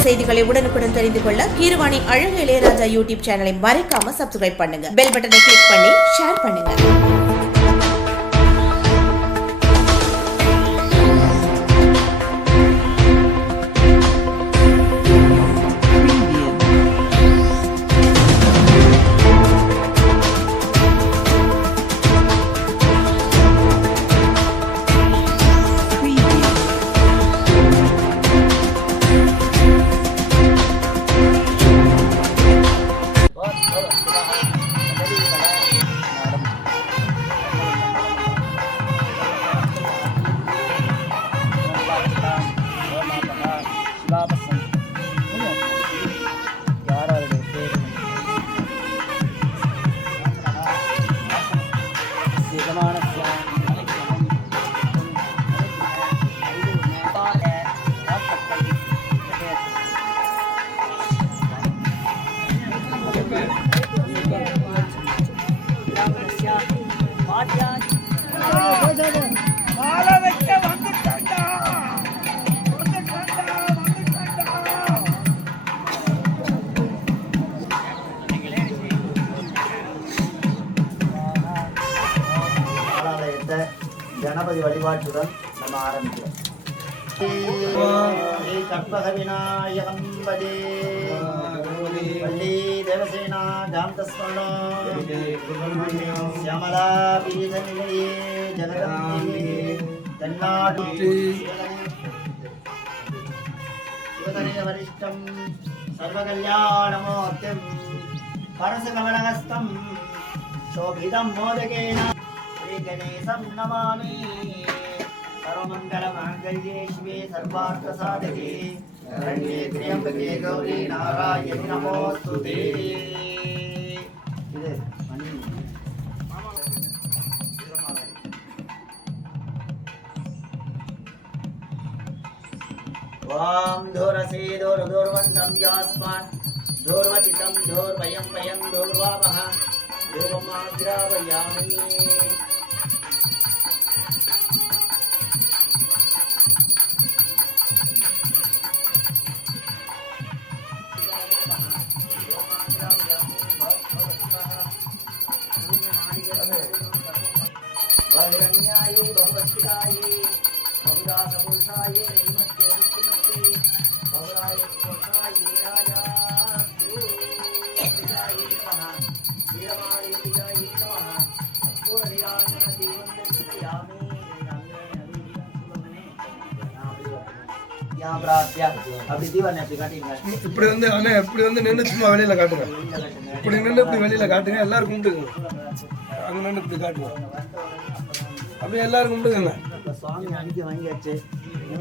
அரசியல் செய்திகளை உடனுக்குடன் தெரிந்து கொள்ள கீரவாணி அழகு இளையராஜா யூடியூப் சேனலை மறக்காம சப்ஸ்கிரைப் பண்ணுங்க. பெல் பட்டனை கிளிக் பண்ணி ஷேர் பண்ணுங்க. கணபதி வழிபாட்டுடன் நம்ம ஆரம்பிக்கிறோம். கற்பக விநாயகம் பஜே வள்ளி தேவசேனா ஜாந்தஸ்மரணம் சியாமலா பீதநிலையே ஜனகந்தியே தென்னாடு சிவகணே வரிஷ்டம் சர்வகல்யாணமூர்த்திம் பரசகமலஹஸ்தம் சோபிதம் மோதகேன गणेशं नमामि सर्वमङ्गलमाङ्गल्ये शिवे सर्वार्थसाधके शरण्ये त्र्यम्बके गौरी नारायणि नमोस्तुते. वां धोरसे धोरधोर्वन्तं यास्मान् धोर्वचितं धोर्वयं वयं धोर्वामः धूपमाग्रावयामि. वरण्याये भगवत्याये बहुदासपुरुषाये निमत्ते रुचिमत्ते भवराय पुरुषाये राजा विजयाये नमः वीरमाये विजयाये नमः पूर्णिराजन देवन्दयामि यहाँ प्रार्थ्या அப்படி தீவனை அப்படி காட்டுங்க. இப்படி வந்து அண்ணே இப்படி வந்து நின்று சும்மா வெளியில காட்டுங்க. இப்படி நின்று இப்படி வெளியில காட்டுங்க. எல்லாரும் கும்பிடுங்க. அங்க நின்று இப்படி காட்டுங்க. அப்படியே எல்லாரும் கும்பிடுங்க. சுவாமி அனுப்பி வாங்கியாச்சு.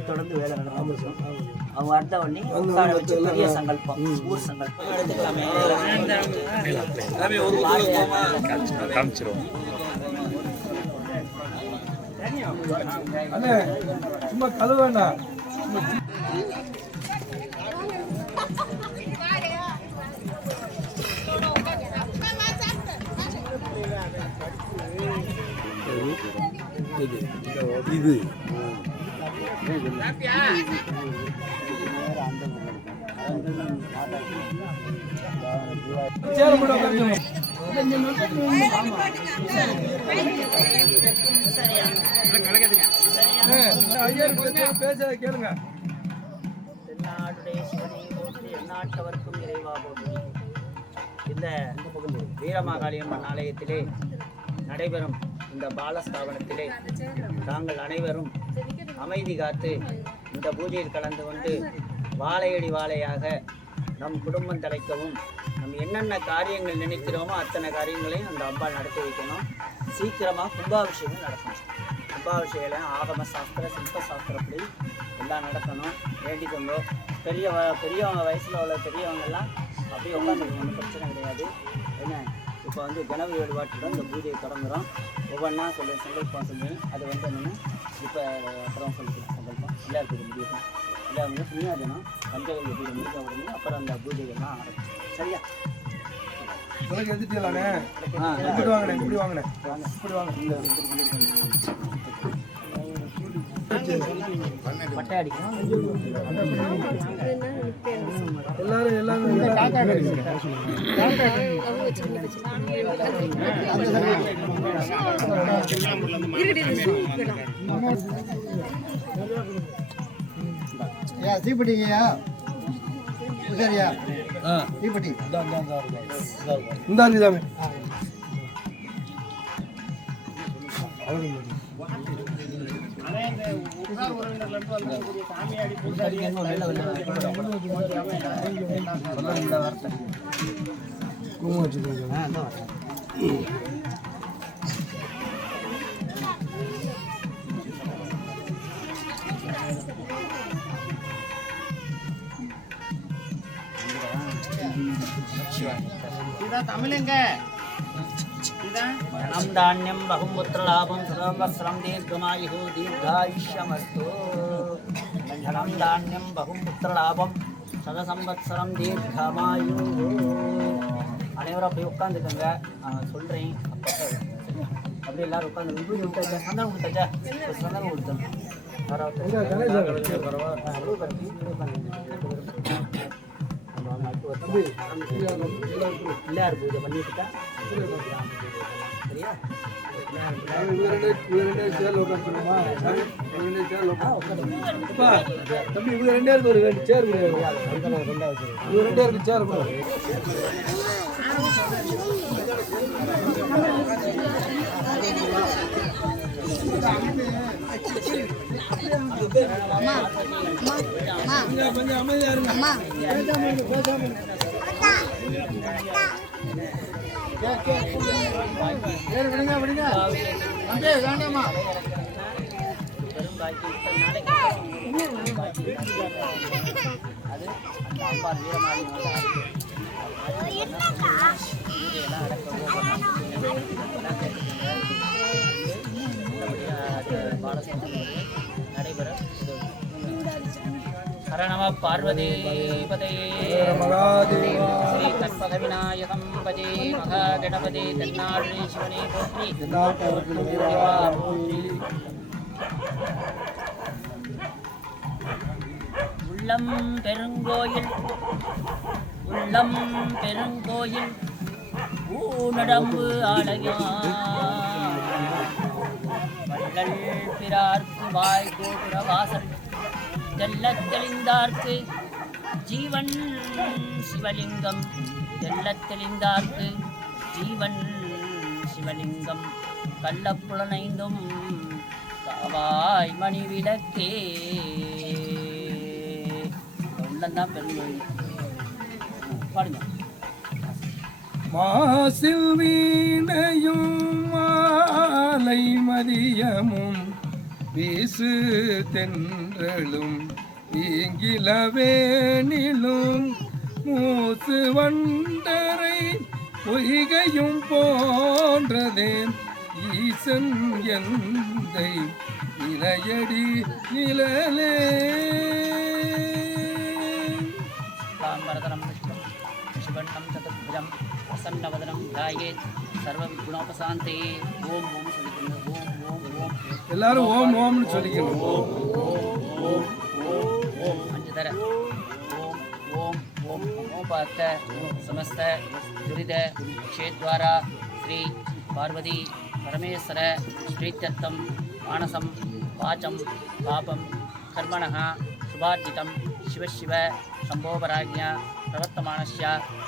தொடர்ந்து வேலை நடக்கும். அவங்க அடுத்த உடனே உட்கார வச்சு பெரிய சங்கல்பம் ஊர் சங்கல்பம் எடுத்துக்கலாமே. அண்ணே சும்மா கழுவ வேண்டாம். இது பேச கேளுங்க. தென்னாட்டுடைய சிவனை போற்றி எந்நாட்டவர்க்கும் இறைவா போற்றி. இந்த வீரமாகாளியம்மன் ஆலயத்திலே நடைபெறும் இந்த பாலஸ்தாபனத்திலே தாங்கள் அனைவரும் அமைதி காத்து இந்த பூஜையில் கலந்து கொண்டு வாழையடி வாழையாக நம் குடும்பம் தலைக்கவும் நம்ம என்னென்ன காரியங்கள் நினைக்கிறோமோ அத்தனை காரியங்களையும் அந்த அம்பாள் நடத்தி வைக்கணும். சீக்கிரமாக கும்பாபிஷேகம் நடக்கணும். கும்பாபிஷேகம் ஆகம சாஸ்திர சில்ப சாஸ்திரப்படி எல்லாம் நடக்கணும். வேண்டிக்கோங்க. பெரியவங்க வயசில் உள்ள பெரியவங்கெல்லாம் அப்படியே உட்காந்துருக்கணும். ஒன்றும் பிரச்சனை கிடையாது. என்ன இப்போ வந்து கணபதி வழிபாட்டுடன் இந்த பூஜையை தொடங்குகிறோம். ஒவ்வொன்றா சங்கல்பம் சொல்லி அது வந்து என்னென்னு இப்போ அப்புறம் சொல்லிக்கலாம். சங்கல்பம் எல்லாருக்கும் முடியும். எல்லாரும் வந்து புண்ணியாதனம் பஞ்சகல்வி பூஜை முடிக்க உடனே அப்புறம் அந்த பூஜைகள்லாம் ஆரம்பிச்சு. சரியா? எடுத்துட்டீங்களாண்ணே? இப்படி வாங்கினேன் இப்படி வாங்கினேன் இப்படி வாங்க. பட்டை அடிக்கணும். தீப்பெட்டிங்கய்யா சரியா தீப்பெட்டி இந்த தாமே தமிழுங்க धनं धान्यं बहुपुत्रलाभं सर्वस्रं दीर्घमायुः दीर्घायुष्यमस्तु धनं धान्यं बहुपुत्रलाभं சதசம்பத்சரம் தீர்க்கமாயுः. அனைவரும் அப்படியே உட்காந்துக்கோங்க, சொல்கிறேன். அப்படியே எல்லாரும் உட்காந்து விபூதி விட்டாச்சா, சந்தனம் கொடுத்தாச்சா, சந்தனம் கொடுத்தோம். பிள்ளையார் பூஜை பண்ணிட்டுக்கா சரியா? தம்பி இவங்க 2 பேருக்கு ஒரு 2 சேர் இவங்க 2 பேருக்கு சேர் கொஞ்சம் அமைதியா இருங்க. நடைபெற ஹர நம பார்வதிபதையே ஸ்ரீ கற்பக விநாயகம் பதே மகாகணபதி தென்னாடு சிவனே போற்றி. உள்ளம் பெருங்கோயில் உள்ளம் பெருங்கோயில் ஊனடம்பு ஆலயம் வள்ளல் பிறார்க்கு வாய் கோபுர வாசல் தெள்ளத் தெளிந்தார்க்கு ஜீவன் சிவலிங்கம் தெள்ளத் தெளிந்தார்க்கு ஜீவன் சிவலிங்கம் கள்ளப்புலனைந்தும் காவாய் மணி விளக்கே. உள்ளந்தான் பெருங்கோயில் பாடுங்க. மாசில் வீணையும் மாலை மதியமும் வீசு தென்றலும் ஈங்கிலவேனிலும் மூசு வண்டரை பொய்கையும் போன்றதே ஈசன் எந்தை இளையடி நிழலே. தாம்பரதனம் விஷ்ணம் சிவண்ணம் சதுர்புஜம் பிரசன்னவதனம் தாயேத் சர்வவிகுணோபசாந்தே. ஓம் ஓம் சொல்லிக்கணும். ஓம் ஓம் ஓம் எல்லாரும் ஓம் ஓம்னு சொல்லிக்கணும். அஞ்சு தர ஓம் ஓம் ஓம் நமோபாத்த சமஸ்த துரித க்ஷேத்வாரா ஸ்ரீ பார்வதி பரமேஸ்வர ஸ்ரீத்தத்தம் மானசம் வாச்சம் பாபம் கர்மணः சுபார்ஜிதம் சிவசிவ சம்போபராஜ்ஞா பிரவர்த்தமானஸ்ய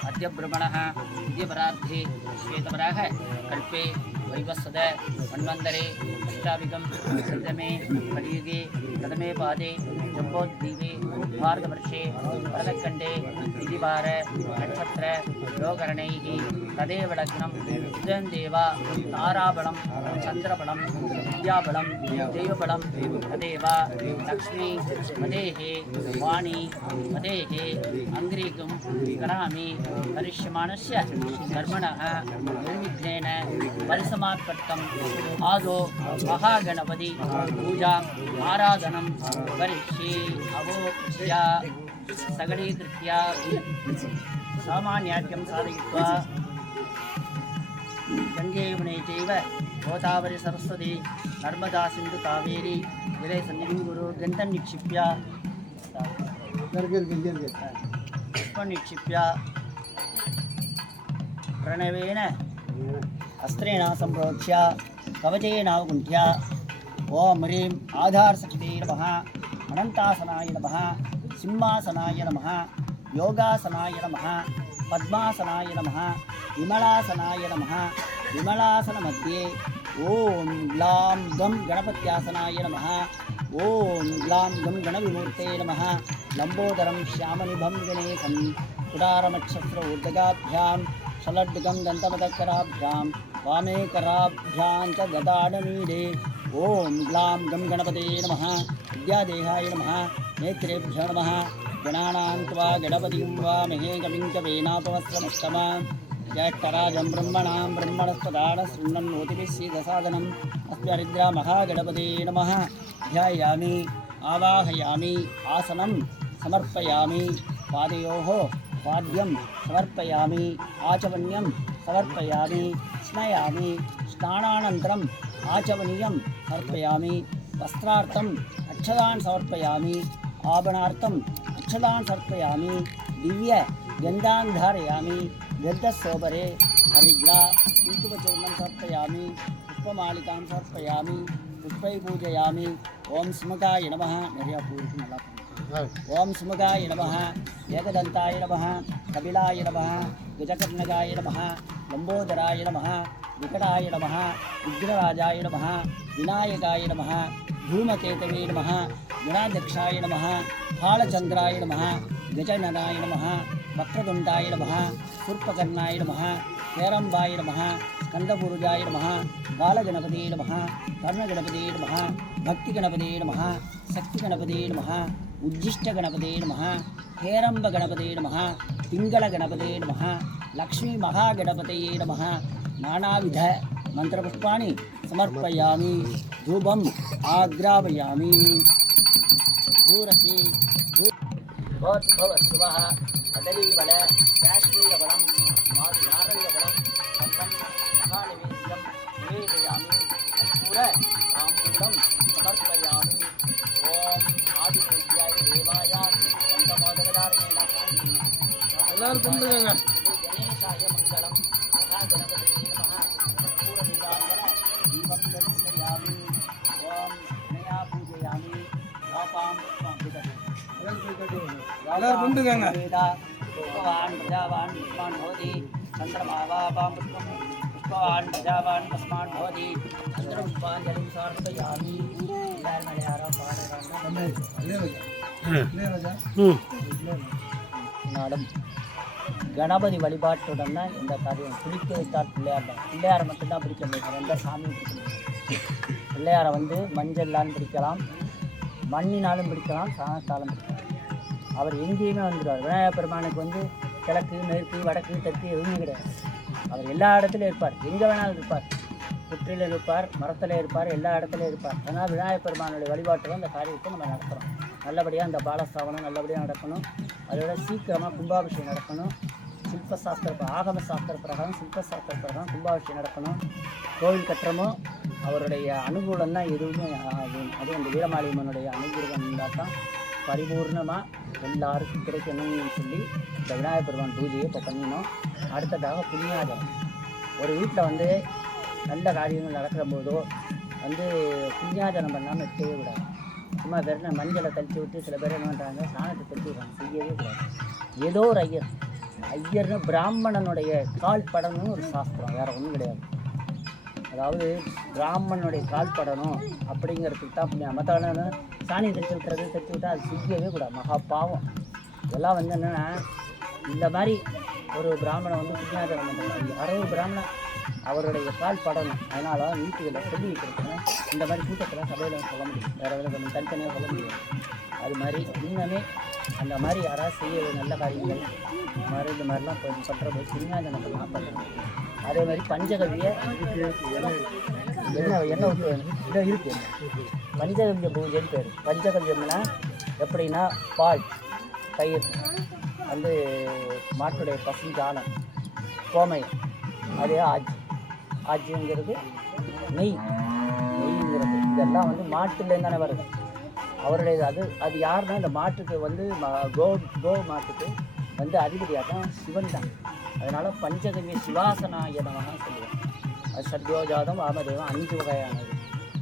அத்ய பிரம்மணः வித்யபரார்த்தே ஸ்வேதபராக கல்பே வைவஸ்வத மன்வந்தரே அஷ்டாபிகம் சந்தமே கலியுगे கதமே பாதே ஜம்போத்தீபே பாரதவர்ஷே பரதக்கண்டே விதிவார நட்சத்திர யோகரணைः ததேவ லக்னம் சுதந்தேவா தாராபலம் சந்திரபலம் வித்யாபலம் தெய்வபலம் ததேவ லக்ஷ்மி மதேஹே வாணி மதேஹே அங்கிரீகம் கராமி கரிஷ்யமானஸ்ய கர்மணः நிர்விக்னேன பரிசமாத்பட்டம் ஆதோ மகாகணபதி பூஜாம் ஆராதனம் கரிஷ்யே அவோக்ஷ்ய சகடீகிருத்ய சாமான்யாக்கியம் சாதயித்வா गंगे यमुने चैव गोदावरी सरस्वती नर्मदा सिंधु कावेरी जले सन्निधिं गुरु गन्धं निक्षिप्य पुष्पं निक्षिप्य प्रणवेन अस्त्रेण सम्प्रोक्ष्य कवचेनावकुण्ठ्य ॐ ह्रीं आधारशक्तिये नमः अनन्तासनाय नमः सिंहासनाय नमः योगासनाय नमः पद्मासनाय नमः विमलासनाय नमः विमलासनमध्ये ॐ ग्लां गं गणपत्यासनाय नमः ॐ ग्लां गं गणविमूर्ते नमः लम्बोदरं श्यामनिभं गणेशं कुडारमक्षस्र ऊर्धगाभ्यां षलड्गं दन्तमदकराभ्यां वामे कराभ्यां च गदाडनीडे ॐ ग्लां गं गणपते नमः विद्यादेहाय नमः नेत्रेभ्यो नमः गणानां त्वा गणपतिं वामहे कविं कवीनापवस्त्रमष्टमा ज्येष्ठराजं ब्रह्मणां ब्रह्मणस्पदानशृण्वन् नोतिभिस्सीदसादनम् अस्मरिद्रा महागणपते नमः ध्यायामि आवाहयामि आसनं समर्पयामि पादयोः पाद्यं समर्पयामि आचमन्यं समर्पयामि स्नयामि स्नानानन्तरम् आचमनीयं समर्पयामि वस्त्रार्थम् अक्षतान् समर्पयामि आभरणार्थम् अक्षतान् समर्पयामि दिव्य गन्धान् धारयामि गन्धस्सोबरे हरिद्रा कुङ्कुमचूर्णं समर्पयामि पुष्पमालिकां समर्पयामि पुष्पै पूजयामि ओम सुमुखाय नमः ओम सुमुखाय नमः एकदन्ताय नमः कपिलाय नमः गजकर्णकाय नमः लंबोदराय नमः विकटाय नमः विघ्नराजाय नमः विनायकाय नमः धूमकेतवे नमः गणाध्यक्षाय नमः फालचंद्राय नमः गजननाय नमः वक्रतुण्डाय नमः सूर्पकर्णाय नमः हेरम्बाय नमः स्कन्दपुरुजाय नमः बालगणपते नमः कर्णगणपते नमः भक्तिगणपते नमः शक्तिगणपते नमः उज्जिष्टगणपते नमः हेरम्बगणपते नमः पिङ्गलगणपते नमः लक्ष्मीमहागणपतये नमः नानाविध मंत्रपुष्पाणि समर्पयामि धूपम् आग्रापयामि धूरसि भवत्भवस्वः कदलीबल काश्मीरबलं नारङ्गबलं महानिवेद्यं निवेदयामि कर्पूर ताम्बूलं समर्पयामि ॐ आदिदेव्याय देवाय पञ्चमोदकधारिणे गणेशाय मङ्गलं महागणपतये नमः कर्पूरनीराञ्जन दीपं दर्शयामि ॐ नया पूजयामि पापां पुष्पवान् प्रजावान् पुष्पान् भवति चन्द्रमावापां पुष्पवान् प्रजावान् पुष्पान् भवति चन्द्रपुष्पाञ्जलिं समर्पयामि நாளும் கணபதி வழிபாட்டுடன் தான் இந்த காரியம் பிடிக்க வைத்தார் பிள்ளையார் தான். பிள்ளையாரை மட்டும்தான் பிடிக்க முடியும், எந்த சாமியும் பிடிக்க முடியும். பிள்ளையாரை வந்து மஞ்சள்லாலும் பிடிக்கலாம், மண்ணினாலும் பிடிக்கலாம், சாணத்தாலும் பிடிக்கலாம். அவர் எங்கேயுமே வந்துடுவார். விநாயகர் பெருமானுக்கு வந்து கிழக்கு மேற்கு வடக்கு தெற்கு எதுவுமே கிடையாது. அவர் எல்லா இடத்துலையும் இருப்பார், எங்கே வேணாலும் இருப்பார். புற்றில் இருப்பார், மரத்தில் இருப்பார், எல்லா இடத்துலையும் இருப்பார். அதனால் விநாயகர் பெருமானுடைய வழிபாட்டில் இந்த காரியத்தை நம்ம நடத்துகிறோம். நல்லபடியாக இந்த பாலஸ்தாபனம் நல்லபடியாக நடக்கணும். அதோட சீக்கிரமாக கும்பாபிஷேகம் நடக்கணும். சில்பசாஸ்திர ஆகம சாஸ்திர பிரகாரம் சில்பசாஸ்திர பிரகாரம் கும்பாபிஷேகம் நடக்கணும். கோவில் கட்டுறமோ அவருடைய அனுகூலம் தான் எதுவுமே அதுவும் அந்த வீரமாளியம்மனுடைய அனுகூலம் இருந்தால் தான் பரிபூர்ணமாக எல்லாருக்கும் கிடைக்கணும்னு சொல்லி இந்த விநாயகர் பெருமான் பூஜையை இப்போ பண்ணினோம். அடுத்ததாக புண்ணியாஜனம். ஒரு வீட்டில் வந்து நல்ல காரியங்கள் நடக்கிற போதோ வந்து புண்ணியாஜனம் பண்ணாமல் இருக்கவே கூடாது. சும்மா வெறும் மஞ்சளை தளித்து விட்டு சில பேர் என்ன பண்ணுறாங்க, சாணத்தை தளித்து விடுறாங்க. செய்யவே கூடாது. ஏதோ ஒரு ஐயர்னு பிராமணனுடைய கால் படணும்னு ஒரு சாஸ்திரம், வேறு ஒன்றும் கிடையாது. அதாவது பிராமணனுடைய கால் படணும் அப்படிங்கிறதுக்கு தான் புண்ணியம். மற்றவன சாணியை தளித்து விட்டால் அது செய்யவே கூடாது, மகா பாவம். இதெல்லாம் வந்து என்னென்னா இந்த மாதிரி ஒரு பிராமணன் வந்து புண்ணியாஜனம் பண்ணுறாங்க, யாரோ ஒரு பிராமணன் அவருடைய கால் படணும். அதனால் வீட்டுகளில் சொல்லி வைக்கிறதுனா இந்த மாதிரி கூட்டத்தில் சபையில் சொல்ல முடியும், வேறு வேலை கொஞ்சம் தனித்தனியாக சொல்ல முடியும். அது மாதிரி இன்னமே அந்த மாதிரி யாராவது செய்ய நல்ல காரியங்கள் இந்த மாதிரிலாம் கொஞ்சம் பண்ணுறது புண்ணியாஜனம் பண்ணலாம் பண்ணுறது. அதே மாதிரி பஞ்சகவிய என்ன இதை இருக்குது பஞ்சகவிய பூஜைன்னு பேர். பஞ்சகவியம்னா எப்படின்னா பால், தயிர், வந்து மாட்டுடைய பசுஞ்சாணம், கோமயம், அதே ஆஜிங்கிறது நெய்ங்கிறது. இதெல்லாம் வந்து மாட்டுலேருந்து தானே வருது அவருடைய. அது யாருன்னா இந்த மாட்டுக்கு வந்து கோ மாட்டுக்கு வந்து அதிபதியாக தான் சிவன் தான். அதனால் பஞ்சகவிய சிவாசனாய நமக சொல்லுவோம். அது சத்யோஜாதம் வாமதேவம் 5 வகையானது.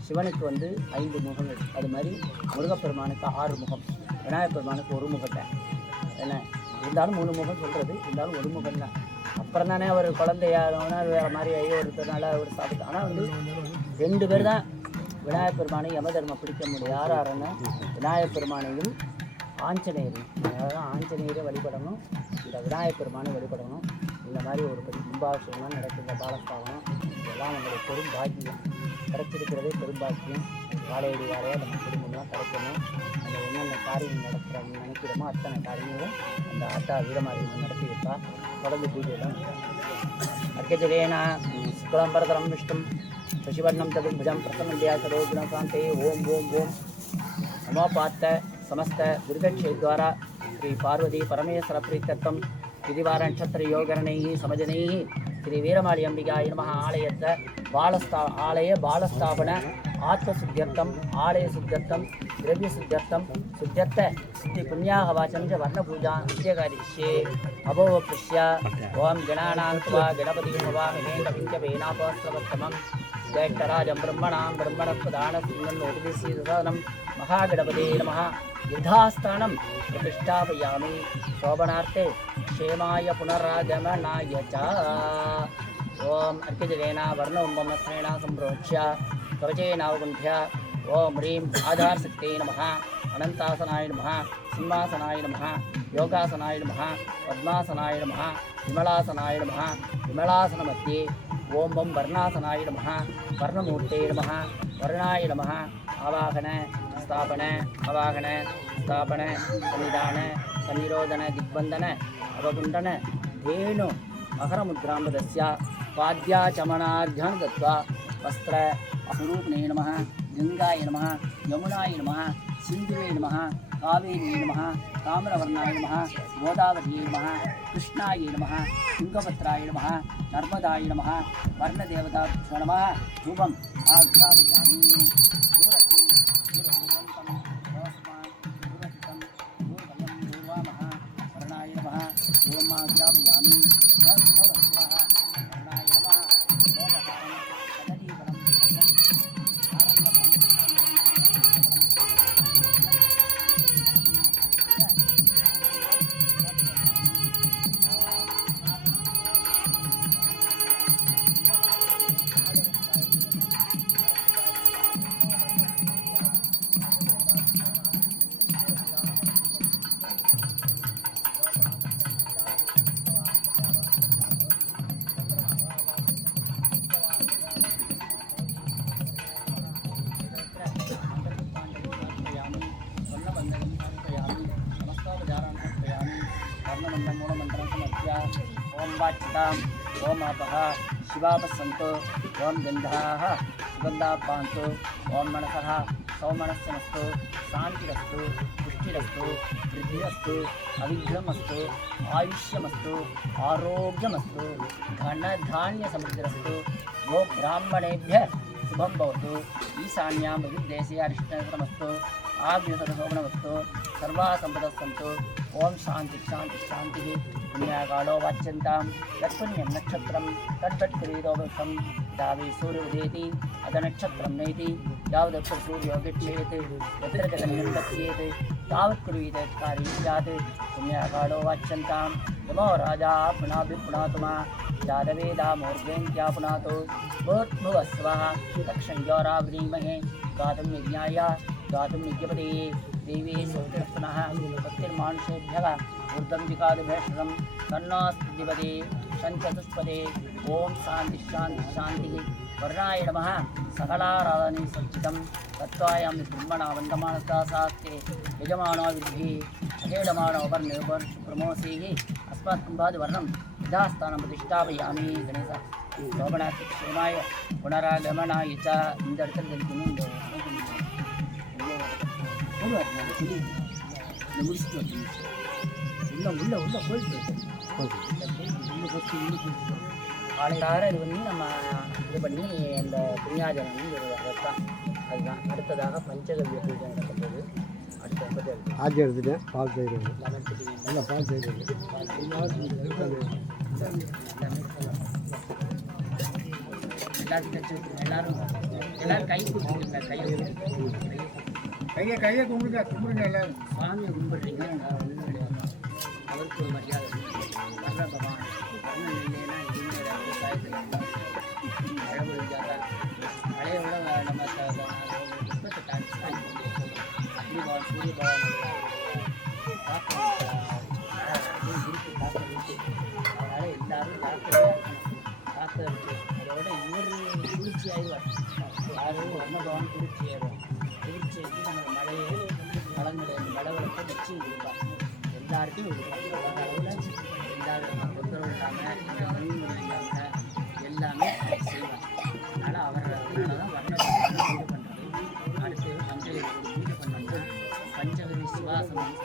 சிவனுக்கு வந்து 5 முகங்கள். அது மாதிரி முருகப்பெருமானுக்கு 6 முகம், விநாயகப் பெருமானுக்கு 1 முகத்தை. என்ன இருந்தாலும் 3 முகம் சொல்கிறது, இருந்தாலும் 1 முகம் தான். அப்புறம் தானே அவர் குழந்தையானவனா வேறு மாதிரி ஒருத்தனால ஒரு சாப்பிட்டு. ஆனால் வந்து 2 பேர் தான் விநாயகப் பெருமானை யமதர்மம் பிடிக்க முடியும். யாருன்னா விநாயகப் பெருமானையும் ஆஞ்சநேயரும். அதனால தான் ஆஞ்சநேயரை வழிபடணும், இந்த விநாயகப் பெருமானை வழிபடணும். இந்த மாதிரி ஒரு கும்பாபிஷேகம்லாம் நடக்குது. பாலஸ்தாபனம் இதெல்லாம் நம்மளுடைய பெரும் பாக்கியம். கிடைச்சிருக்கிறதே பெரும் பாக்கியம். வாழையடி வாழையாக நம்ம குடும்பம்லாம் கிடைக்கணும். அந்த என்னென்ன காரியங்கள் நடத்துகிறாங்கன்னு நினைக்கிறோமோ அத்தனை காரியங்களும் அந்த ஆத்தா வீரமாரியம்மன் நடத்தி வைப்பா. தொடர்ந்து பூஜையெல்லாம் அர்க்கஜலேனா சுக்லாம்பரதரம் விஷ்ணும் சசிவர்ணம் சதுர்புஜம் பிரசன்னந்தியா சரோகுணகாந்தே ஓம் ஓம் ஓம் நமோபாத்த समस्त दुर्गक्षेद्वारा श्री पार्वती परमेश्वर प्रीत्यर्थम विधिवार नक्षत्र योगरणैः समजनैः श्री वीरमाळि अंबिकाय नमः आलयस्य आलय बालस्थापन आत्मशुद्ध्यर्थम आलय शुद्ध्यर्थम द्रव्य शुद्ध्यर्थम शुद्ध्यर्थ सिद्धि पुण्याः वाचं च वर्णपूजा नित्यकार्यस्ये अभोवकृष्य ओम गणानां त्वा गणपतिं हवामहे कविञ्चवेनापस्त्रवत्तमं ज्येष्ठराजं ब्रह्मणां ब्रह्मणस्पदानसिंहन्नोतिभिस्सीदसादनं महागणपते नमः यथास्थानं प्रतिष्ठापयामि शोभनार्थे क्षेमाय पुनरागमनाय च ओम अर्कजलेना वर्णोम्बमस्त्रेण सम्प्रोक्ष्य कवचेनावगुण्ठ्य ओम ह्रीं आधारशक्त्यै नमः अनन्तासनाय नमः सिंहासनाय नमः योगासनाय नमः पद्मासनाय नमः विमलासनाय नमः विमलासनमध्ये ओम बम वर्णासनाय नमः वर्णमूर्ते नमः वर्णाय नमः आवाहन स्थापन अवाहन स्थापन सन्निधान सन्निरोधन दिग्बंधन अवगुंडन धेनु मकरमुद्रांबदस्य पाद्याचमनार्घ्यं दत्वा वस्त्र स्वरूपिणे नमः गंगाय नमः यमुनाय नमः सिन्धुवे नमः कावेरी नमः ताम्रवर्णाय नमः गोदावरी नमः कृष्णाय नमः तुंगभद्राय नमः नर्मदाय नमः वर्णदेवताभ्यो नमः धूपम् आघ्रापयामि वर्णाय नमः धूपम् आघ्रापयामि ओम वाचितां ओम आपः शिवापस्सन्तु ओम गन्धाः सुगन्धापान्तु ओम मनसः सौमनस्यमस्तु शान्तिरस्तु पुष्टिरस्तु वृद्धिरस्तु अविघ्नमस्तु आयुष्यमस्तु आरोग्यमस्तु धनधान्यसमृद्धिरस्तु वो ब्राह्मणेभ्यः शुभं भवतु ईशान्यां बहिर्देशे अरिष्टनगरमस्तु आग्निसदशोभनवस्तु सर्वाः सम्पदः सन्तु ओम शांति शांति शांति पुण्यकालो वाच्यन्तां तत्पुण्यं नक्षत्रं तद्वत्क्रीडोपं दावे सूर्योदयति अदनक्षत्रं नयति यावदत्र सूर्यो गच्छेत् यत्र जगन्यं गच्छेत् तावत् कुर्वीत कार्यं स्यात् पुण्यकालो वाच्यन्तां यमो राजा पुनाभिपुनातु मा जातवेदामूर्धेन्त्या पुनातु भूर्भुवस्वः तक्षञ्जोरावृणीमहे गातुं यज्ञाय गातुं यज्ञपते देवी सोतिर्पुनः भक्तिर्मानुषेभ्यः ऊर्ध्वं विकादिभेषजं तन्नोऽस्तिपदे शञ्चतुष्पदे ओम शांति शांति शांति वर्णाय नमः सकलाराधने सज्जितं तत्त्वायां ब्रह्मणा वन्दमानस्तासास्ते यजमानो विद्भिः अहेडमानो वर्णोपरशुप्रमोषैः अस्मात् कुम्भादिवर्णं यथास्थानं प्रतिष्ठापयामि गणेश शोभनाक्षेमाय पुनरागमनाय च இந்த இடத்துல இருக்குன்னு உள்ள போயிட்டு காலையில் இது வந்து நம்ம இது பண்ணி அந்த புண்ணியாஜனம் அதுதான் அடுத்ததாக பஞ்சகவ்ய பூஜை நடக்கும்போது அடுத்த ஆட்சி எடுத்துட்டேன் பால் தயிர் இல்லை பால் தயிர் எல்லாரும் கை கொடுத்துருங்க கையை கும்பிடுங்க எல்லாரும் சுவாமியை கும்பிடுறீங்க அவருக்கு ஒரு மரியாதை வர்ற பகவான் வர்ணம் இல்லைன்னா எங்கேயுமே விவசாயத்தில் மழை பொழிஞ்சாங்க மழையை விட நம்ம புஷ்பத்தை சூரிய பகவான் அதனால எல்லாரும் காக்க இருக்கு அதோட இவர் குளிர்ச்சி ஆயிடுவார் யாரும் வர்ண பகவான் குளிர்ச்சி ஆயிடுவார் குளிர்ச்சி ஆகி நம்ம மழையை வளங்களை மழை வளத்தை வச்சு கொடுப்பாங்க எல்லாருக்கும் கொடுப்பாங்க அளவில் எல்லா விதமான தொந்தரவு இல்லாமல் மீன் இல்லாமல் எல்லாமே செய்வாங்க அதனால் அதனால தான் வர்ணத்தை பூஜை பண்ணுறது அடுத்து பஞ்சகரி பூஜை பண்ணோம்னா பஞ்சகரி சிவாசனம்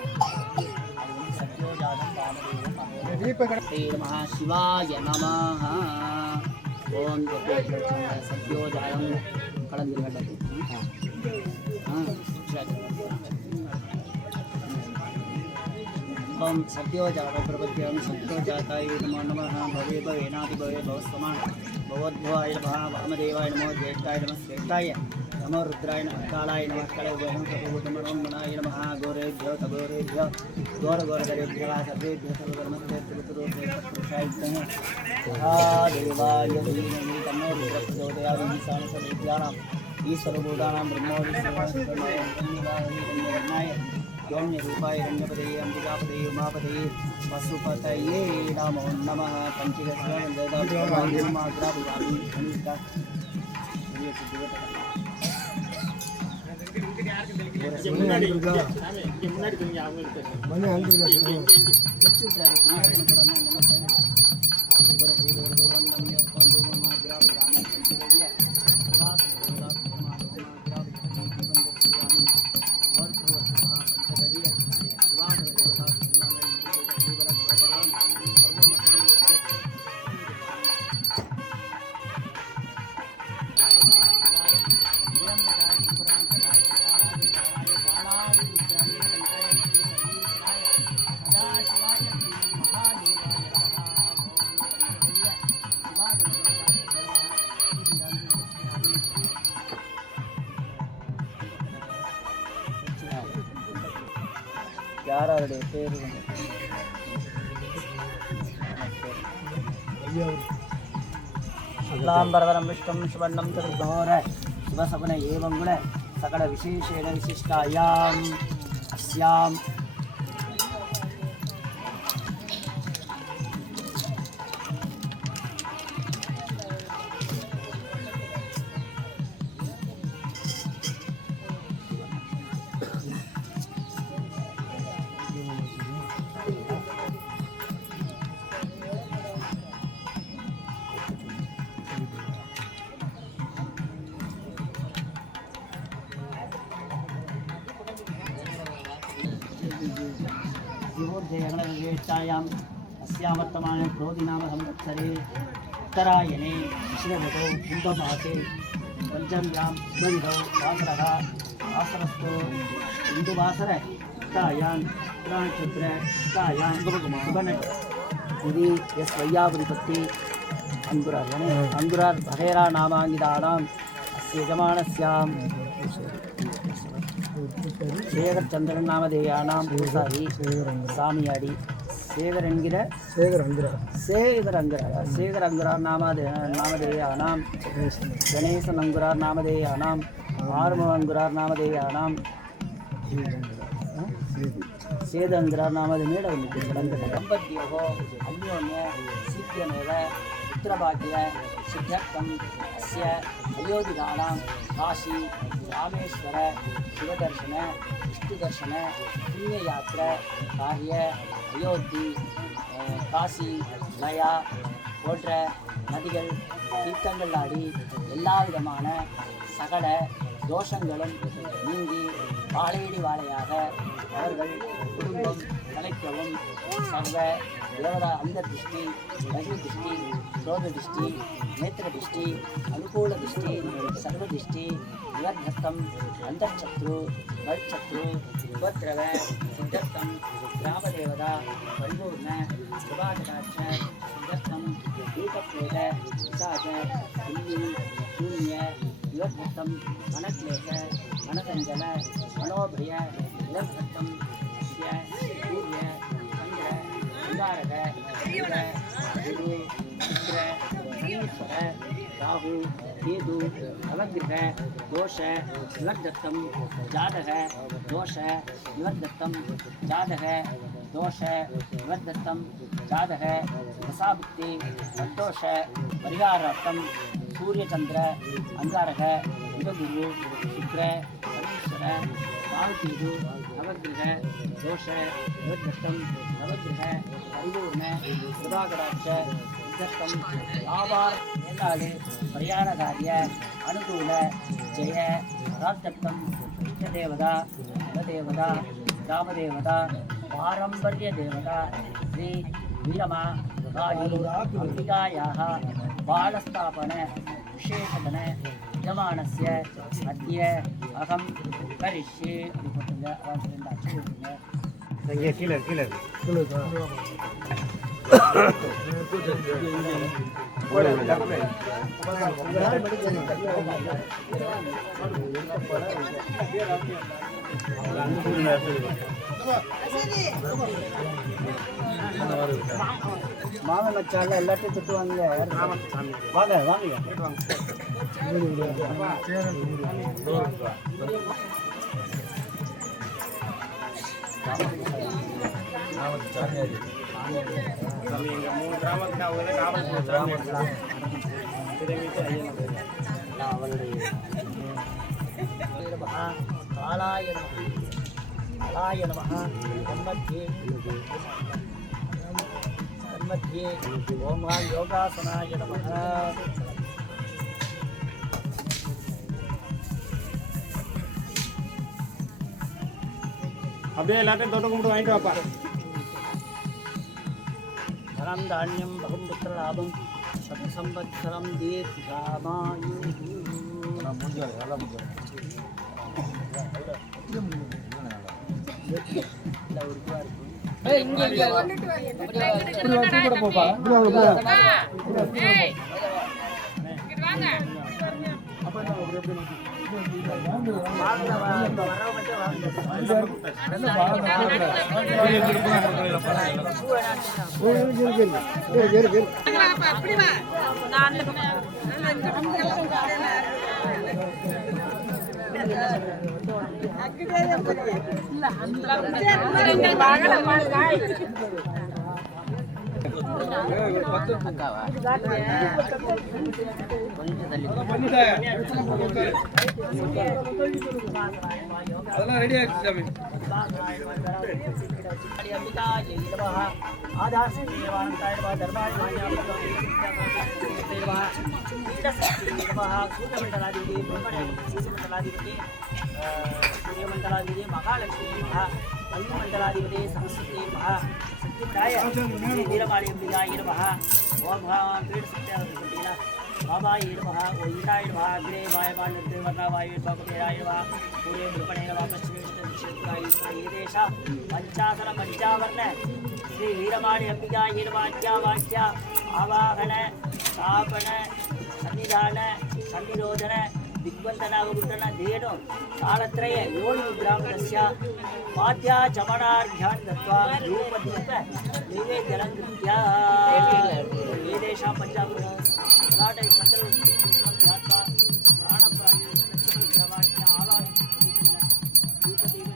அது வந்து சத்யோஜாதம் பாமதேவம் மகா சிவாய நமஹ ஓம் சத்யோஜாதம் கலந்துருக்கட்டும் ओम सत्योजात प्रपद्यं सत्योजाताय नमो नमः भवे भवेनाति भवे भवस्समान भगवद्भवाय नमः वामदेवाय नमो ज्येष्ठाय नमः श्रेष्ठाय नमो रुद्राय नमः कालाय नमः कलयुगं कपूतमनोन्मनाय नमः घोरेभ्यो तघोरेभ्यो घोरघोरधरेभ्यः सर्वेभ्यः सर्वधर्मस्तेभ्यः देवाय धीमहि तन्नो रुद्रः प्रचोदयात् ईशानसर्वेभ्यानाम् ईश्वरभूतानां ब्रह्मोदिनाय योन्यरूपाय रण्यपदये अम्बिकापदये उमापदये पशुपतये नमो नमः யாருடைய பேர் शुक्लांबरधरं विष्णुं सुवर्णं चतुर्भुज शिवसगुण एवं गुण सकल विशेषेण विशिष्टायाम् अस्याम् विशेषायाम् अस्यां वर्तमाने क्रोधिनाम संवत्सरे उत्तरायणे कृष्णऋतौ कुम्भमासे पञ्चम्यां शुभविधौ वासरः वासरस्थो इन्दुवासरतायां उत्तरानक्षत्रतायां शुभनक्षत्रे यस् वैयावृपत्ति अंगुरार वगैरा नामाङ्गितानाम् अस्य यजमानस्यां சேகர் சந்திரன் நாமதேயானாம் பூசாரி சாமியாடி சேகரங்குரார் நாமதேயானாம் கணேசனங்குரார் நாமதேயானாம் ஆறுமுகங்குரார் நாமதேயானாம் சேதங்குரார் நாமதேனேட தம்பத்யோகோ அந்யோன்ய சீக்கியமேவ புத்திரபாக்கிய சித்தர்த்தம் அஸ்ய அயோத்திகானாம் காஷி ராமேஸ்வர शिवदर्शन विष्णुदर्शन पुण्ययात्रा कार्य अयोத்தி காசி லயா போன்ற நதிகள் தீர்த்தங்கள் ஆடி எல்லா விதமான சகல தோஷங்களும் நீங்கி வாழையடி வாழையாக அவர்கள் குடும்பம் தலைக்கவும் சர்வ देवता अंतर्दृष्टि बहिर्दृष्टि श्रोत्रदृष्टि नेत्रदृष्टि अनुकूलदृष्टि सर्वदृष्टि विवर्धत्तम अंतर्शत्रु बलशत्रु उपद्रव सिद्धत्तम ग्रामदेवता परिपूर्ण शुभाकटाक्ष सिद्धत्तम दीपक्रोध पिशाच हिंदी शून्य विवर्धत्तम मनक्लेश मनकंजल मनोभय विवर्धत्तम सूर्य चंद्र अंगारक गुरु शुक्र शनीश्वर राहु केतु नवग्रह दोष विवर्धत्तम जातक दोष विवर्धत्तम जातक दोष विवर्धत्तम जातक दशाभुक्ति संतोष परिहारार्थम सूर्यचंद्र अंगारक बुधगुरु शुक्र शनीश्वर राहुकेतु नवग्रह दोष विवर्धत्तम नवग्रह परिपूर्ण सुधाकटाक्ष सिद्धत्तम लाभार नेताले प्रयाण कार्य अनुकूल जय राजत्तम इष्टदेवता कुलदेवता ग्रामदेवता पारंपर्य देवता श्री वीरमा काली अंबिकायाः बालस्थापन विशेषधन यजमानस्य अद्य अहं करिष्ये கீழே மாமன் மச்சால எல்லாத்தையும் திட்டுவாங்க வாங்க வாங்க कालाय नमः तन्मध्ये ओम योगासनाय नमः அப்படியே எல்லாத்தையும் தொட்டு கும்பிட்டு வாங்கிட்டு வாப்பா. धनं धान्यं बहुं पुत्रलाभं शतसंवत्सरं दीर्घामायुः அதெல்லாம் ரெடி ஆயிடுச்சு சாமி. सूर्यमंडलाधिपति महालक्ष्मी अग्निमंडलाधिपति सरस्वती महासत्याय वीरमाली अंबिकाय नमः ओम पीठ सत्यावतीना बाबाय नमः ओ ईटाय नमः अग्रे वायमान निर्देवताय भगवतेराय नमः पूर्वे मृपणे नमः पश्चिमे क्षेत्राय ईदेश पंचासर पंचावर्ण श्री वीरमाली अंबिकाय नमः वाक्य आवाहन स्थापन सन्निधान सन्निरोधन दिग्बंधनावगुटन धेनु कालत्रय योनि ग्रामस्य वाद्याचमनार्घ्यान् दत्त्वा धूपदीप नैवेद्यं कृत्वा एतेषां पञ्चाग्रह ललाटे सकलं ध्यात्वा प्राणप्राणे सनक्षत्रवाक्य आवाहनं धूपदीप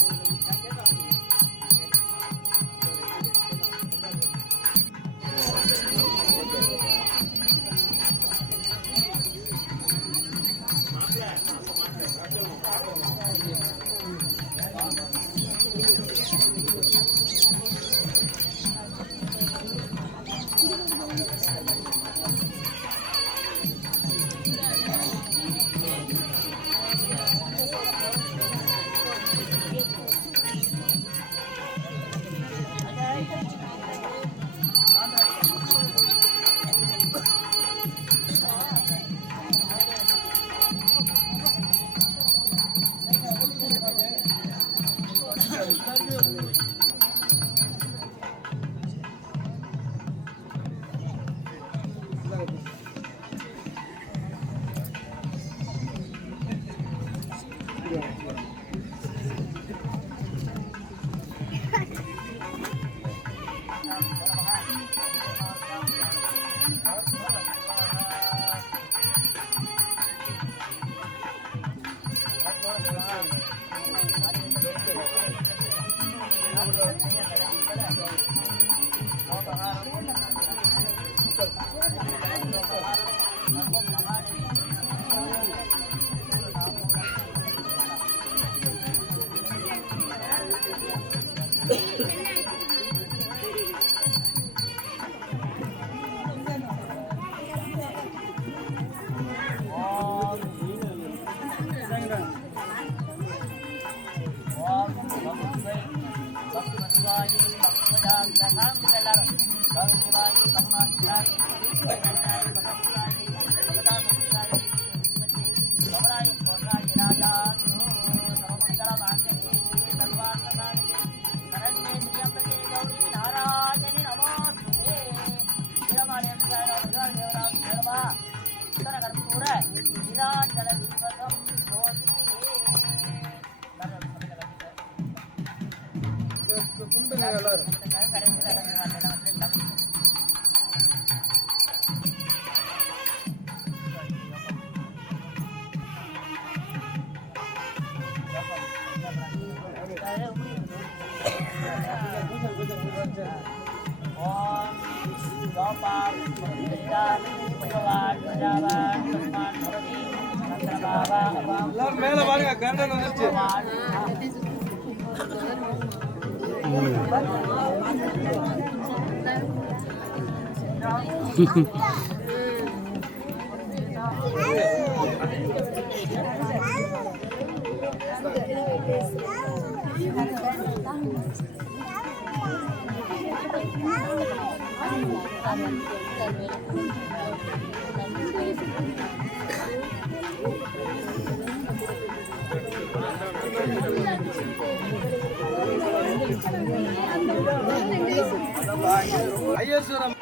எல்லாரும் மேல பாருங்க, கண்ணன் வந்துருச்சு. ஐயேஸ்வரம்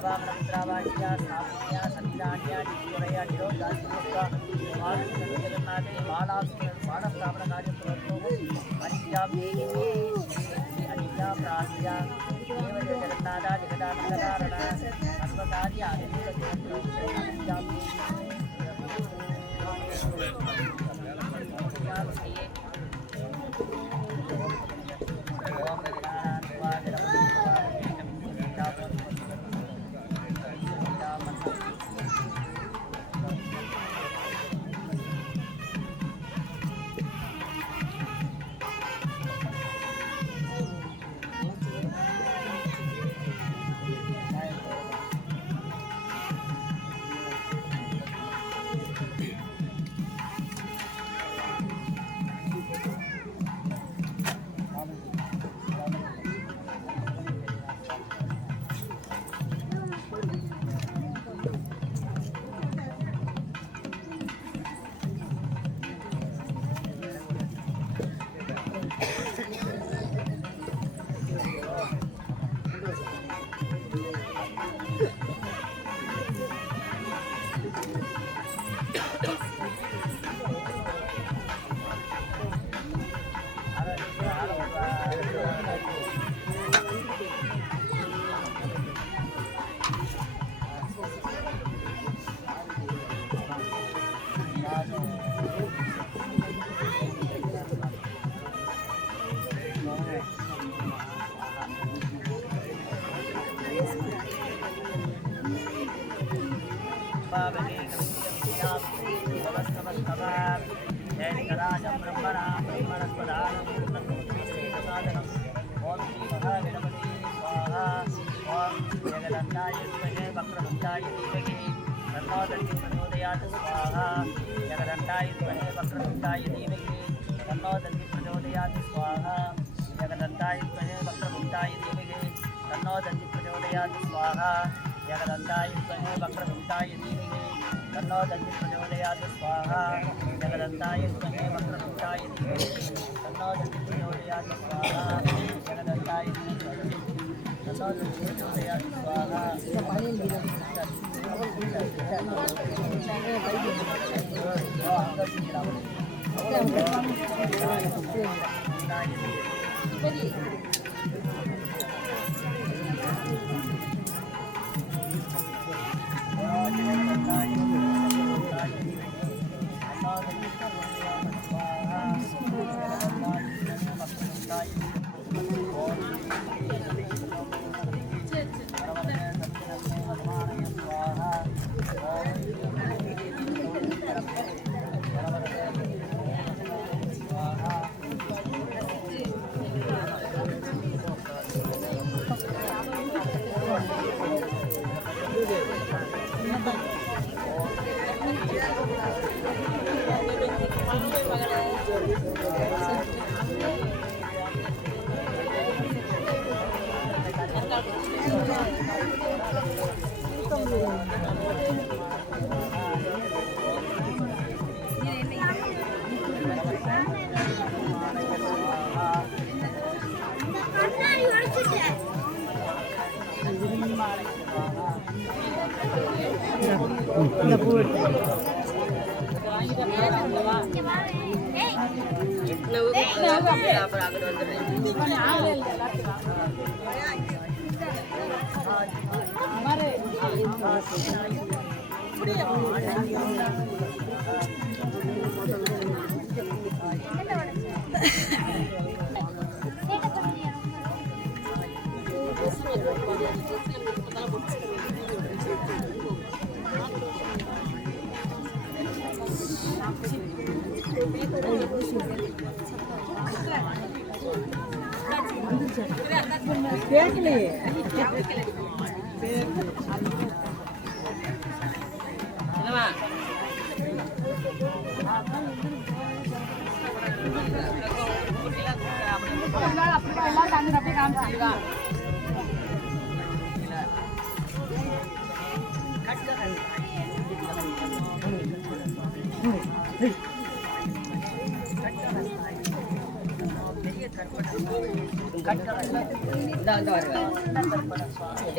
Abang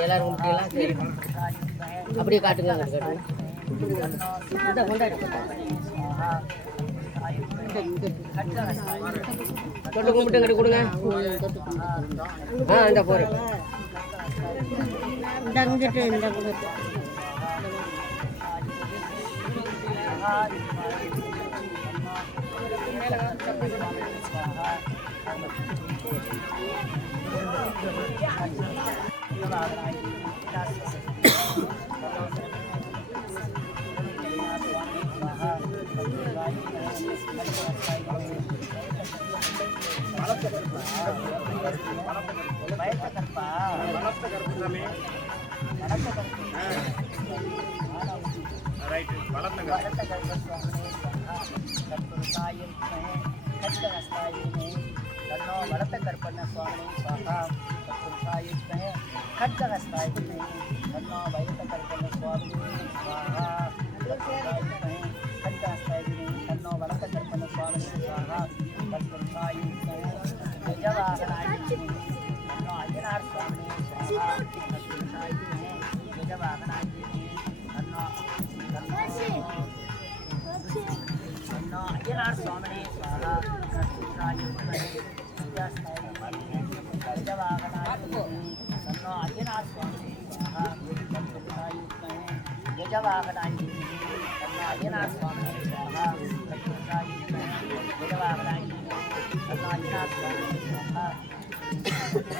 எல்லாரும் அப்படியே காட்டுங்க. தொட்டு கும்பிட்டு இங்கிட்டு கொடுங்க. இந்த போறேன். வளர்த்த கற்பன சுவாமி சுவாகா खड्गहस्ताय तन्नो वैतकर्पण स्वामी स्वाहा खड्गहस्ताय तन्नो वलकर्पण स्वामी स्वाहा तत्पुरुषाय गजवाहनाय तन्नो अय्यनार स्वामी स्वाहा तत्पुरुषाय गजवाहनाय तन्नो अय्यनार स्वामी स्वाहा तत्पुरुषाय गजवाहनाय तन्नो अय्यनार स्वामी स्वाहा तत्पुरुषाय गजवाहनाय तन्नो अय्यनार स्वामी स्वाहा तत्पुरुषाय गजवाहनाय तन्नो अय्यनार स्वामी स्वाहा अय्यनार स्वामी स्वाहा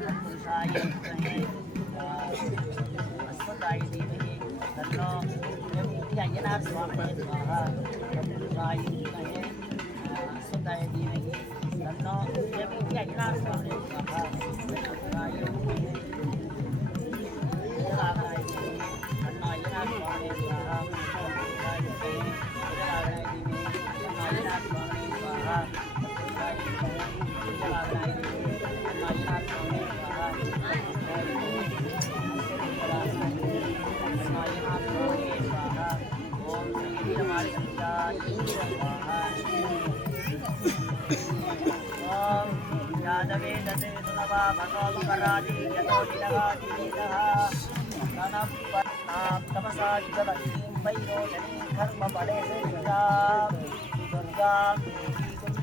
तत्पुरुषाय तन्नो अय्यनार स्वामी स्वाहा तत्पुरुषाय तन्नो अय्यनार स्वामी स्वाहा अय्यनार स्वामी स्वाहा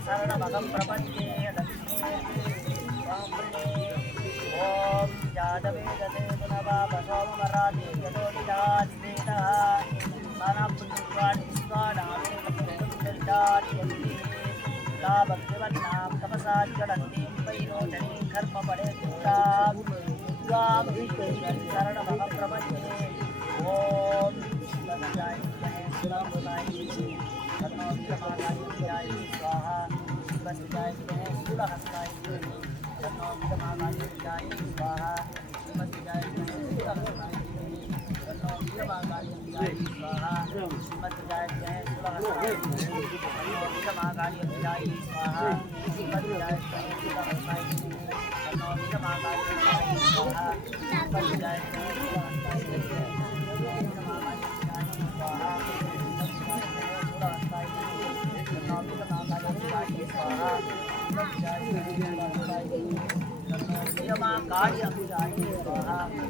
शरणमगं प्रपद्ये ओम जादवे दते पुनवा बसोमरादि यतोदिदादिवेदः सानापुत्वानि स्वानामे कपिलुत्तरिदार्यन्ति ला भक्तिवन्नां तपसा ज्वलन्तीं वैरोचनीं कर्मफले दुर्गां शरणमगं प्रपद्ये ओम शिवजाय शिवजाय तन्नो वीरमागाय स्वाहा शिवजाय शूलहस्ताय तन्नो वीरमागाय स्वाहा शिवजाय शूलहस्ताय तन्नो वीरमागाय स्वाहा शिवजाय शूलहस्ताय तन्नो वीरमागाय स्वाहा शिवजाय शूलहस्ताय तन्नो वीरमागाय स्वाहा शिवजाय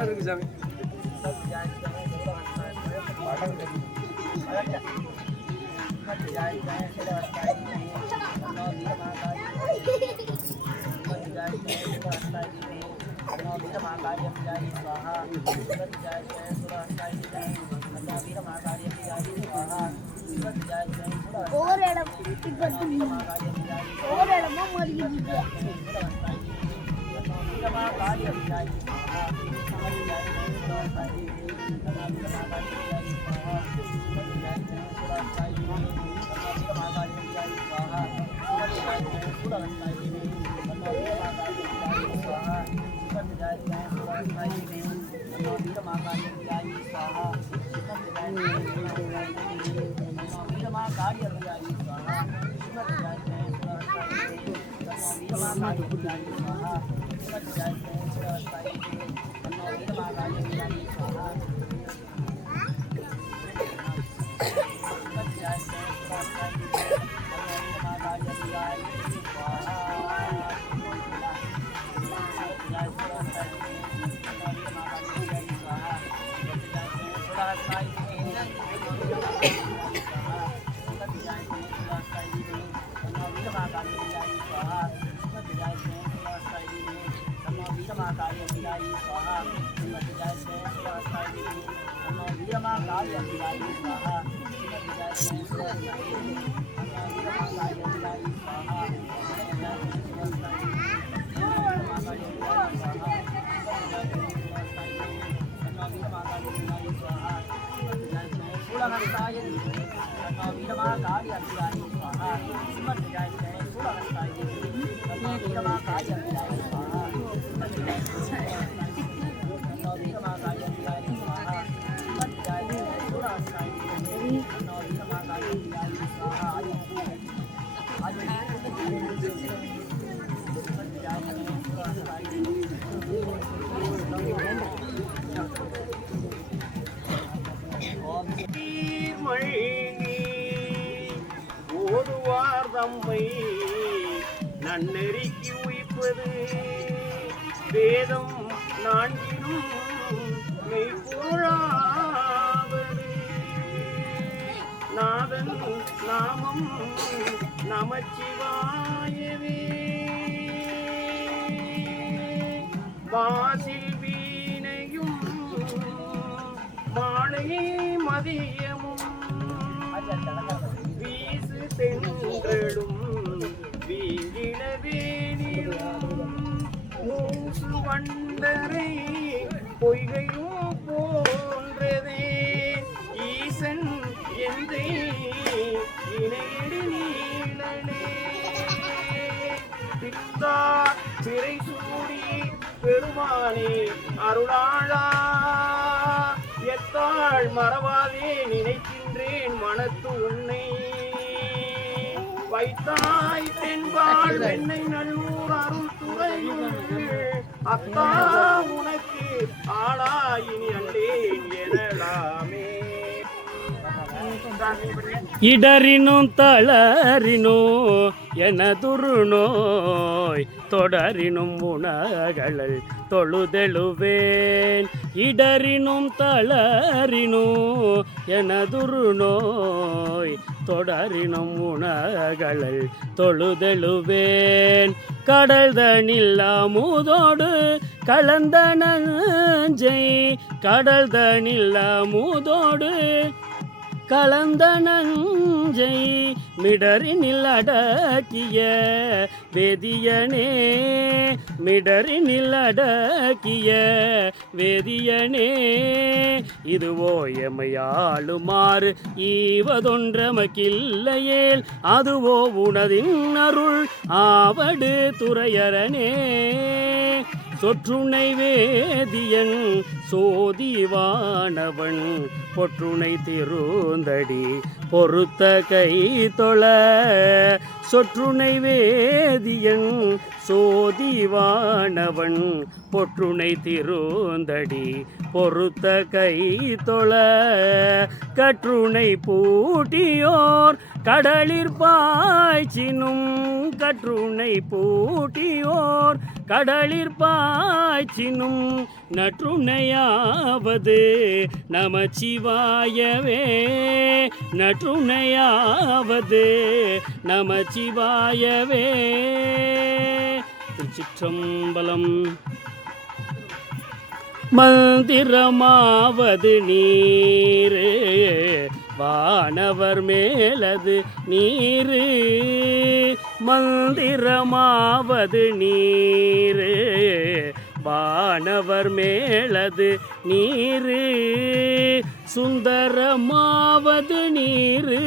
என்ன இருக்கு சாமி ஓதுவார் தம்மை நன்னெறிக்கு உயிப்பது வேதம் நான்கினும் மெய்ப்பொருளாவது நாதன் நாமம் நமச்சிவாயவே வாசில் வீணையும் மாலை மதியமும் வீசு தென்றலும் வீழினவேனிலும் மூசு வண்டரை பொய்கையும் போன்றதே ஈசன் எந்தை இணையடி நீளனே பித்தா சிறை சூடி பெருமானே அருளாளா எத்தாள் மறவாதே நினைக்கின்றேன் மனத்து உன்னை வைத்தாய் தென்பால் வெண்ணை நல்லூர் அருள் துறையுள் அத்தா உனக்கு ஆளாயினி அல்லேன் எனலாமே இடறினும் தளறினோ எனதுரு நோய் தொடரினும் உணகளல் தொழுதெழுவேன் இடறினும் தளறினோ எனதுரு நோய் தொடரினும் உணகளல் தொழுதெழுவேன் கடல் தனில் அமுதோடு கலந்த நஞ்சை கடல் தனில் அமுதோடு கலந்த நஞ்சை மிடரினில் அடக்கிய வேதியனே மிடரினில் அடக்கிய வேதியனே இதுவோ எமையாளுமாறு ஈவதொன்றமக்கில்லையேல் அதுவோ உனதின் அருள் ஆவடு துறையரனே சொற்றுணை வேதியன் சோதிவானவன் பொற்றுணை திருந்தடி பொறுத்த கை தொழ சொற்றுணை வேதியன் சோதிவானவன் பொற்றுணை திருந்தடி பொறுத்த கை தொழ கற்றுணை பூட்டியோர் கடலிற் பாய்ச்சினும் கற்றுணை பூட்டியோர் கடலிற் பாய்ச்சினும் நற்றுணையாவது நமச்சிவாயவே நற்றுணையாவது நமச்சிவாயவே. திருச்சிற்றம்பலம். மந்திரமாவது நீரு வானவர் மேலது நீரு மந்திரமாவது நீரு வானவர் மேலது நீரு சுந்தரமாவது நீரு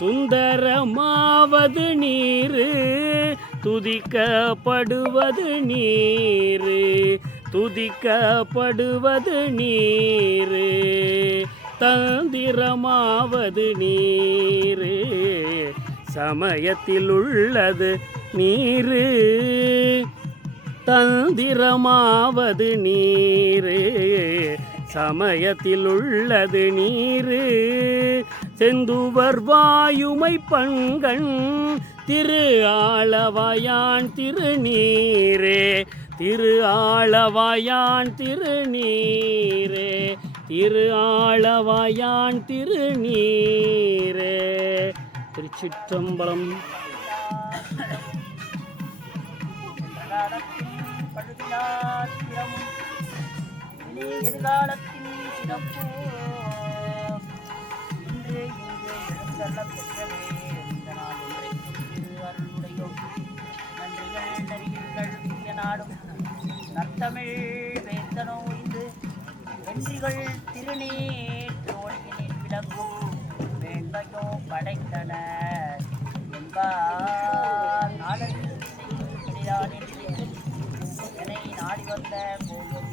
சுந்தரமாவது நீரு துதிக்கப்படுவது நீரு துதிக்கப்படுவது நீரு தந்திரமாவது நீரு சமயத்தில் உள்ளது நீரு தந்திரமாவது நீரு சமயத்தில் உள்ளது நீரு செந்துவர் வாயுமை பண்கண் திரு ஆளவாயான் திருநீரே திரு ஆளவாயான் திருநீரே திரு ஆளவாயான் திருநீரே. திருச்சிற்றம்பலம். எதிர்காலத்தின் சிறப்பு இன்று இங்கே எழுந்தள்ள பெற்றவே இந்த நாள் ஒன்றைக்கும் அருளுடையோம் நன்றிகள் நெறிகள் இந்திய நாடும் நத்தமிழ் வேந்தனோ இன்று வென்றிகள் திருநீற்றோழியினில் விளங்கும் வேண்டையோ படைத்தன என்பார் நாடலில் என்னை நாடி வந்த போகும்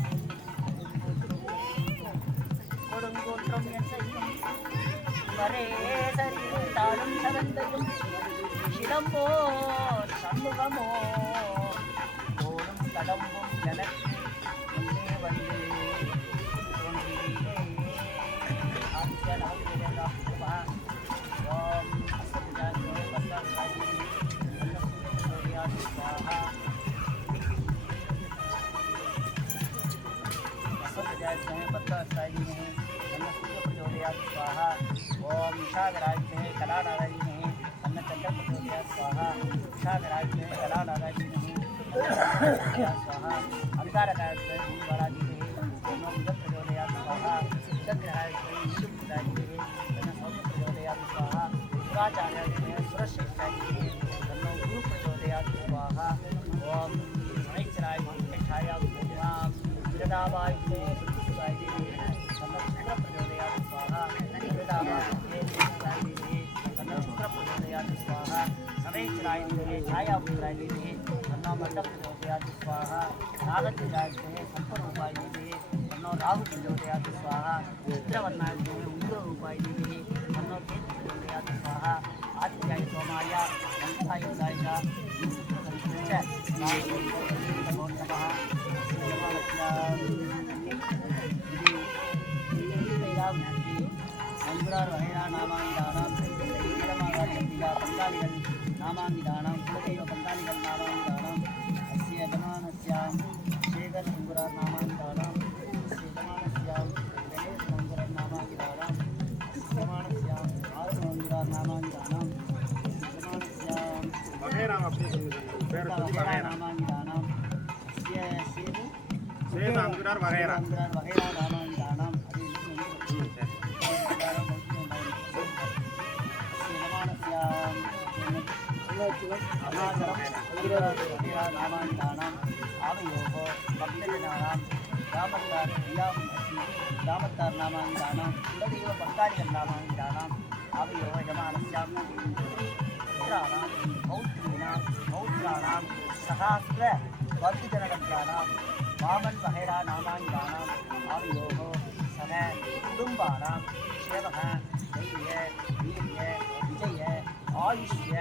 கொடுங்கோற்றம் என் செய்யும் பரேசரியும் தாழும் சவந்தையும் சிலம்போ சண்முகமோ தோடும் கடம்பும் எனக்கு முன்னே வந்து தோன்றியே ஓம் அசந்தாஜோ பத்தாசாயி स्वाहा स्वाहा ओम ईशागराज्ञे कलानारायणे अन्नचंद्र प्रचोदयात् स्वाहा ईशागराज्ञे कलानारायणे स्वाहा अंगारकाज्ञे गुरुवाराजिने अन्नमुद्र प्रचोदयात् स्वाहा चंद्रहाज्ञे विष्णुराजिने अन्नसौम्य प्रचोदयात् स्वाहा शिवाचार्याज्ञे सुरश्रेष्ठाजिने अन्नो गुरु प्रचोदयात् स्वाहा ओम गणेशराय वेंकटेशाय ओम विरदाबायते विष्णुराजिने अन्नमुद्र प्रचोदयात् स्वाहा विरदाबायते विष्णुराजिने अन्नमुद्र प्रचोदयात् स्वाहा समेशराजिने छायापुत्राजिने अन्नमंडप प्रचोदयात् स्वाहा नारदराजिने संपरूपाजिने अन्नो राहु प्रचोदयात् स्वाहा चित्रवर्णाजिने उग्ररूपाजिने अन्नो केतु प्रचोदयात् स्वाहा आदित्याय सोमाय अंकाय सायका नमो नमः அன்புரார் வகைரா நாமாங்கிதானம் ஈரமாகாதியா பங்காளிகள் நாமாங்கிதானம் குலதெய்வ பங்காளிகள் நாமாங்கிதானம் அஸ்ய யஜமானஸ்யாம் சேகர் அன்புரார் நாமாங்கிதானம் அஸ்ய யஜமானஸ்யாம் கணேஷ் அன்புரார் நாமாங்கிதானம் அஸ்ய யஜமானஸ்யாம் ஆறு அன்புரார் நாமாங்கிதானம் யஜமானஸ்யாம் வகைராம் அப்படி சொல்லுங்க நாமாங்கிதானம் அஸ்ய சேது அன்புரார் வகைரா நாமாங்கிதானம் நாமாங்கிதானம் ஆவையோகோ பக்தஜனானாம் தாமத்தார் நாமாங்கிதானம் குலதெய்வ பங்காளிகள் நாமாங்கிதானம் ஆவையோக யஜமானஸ்யாம் புத்திராணாம் பௌத்ரீணாம் பௌத்ராணாம் சகாஸ்ர வர்த்திஜனகத்ராணாம் வாமன் வகைரா நாமாங்கிதானம் ஆவையோகோ சக குடும்பானாம் சேவக தைரிய வீரிய விஜய ஆயுஷ்ய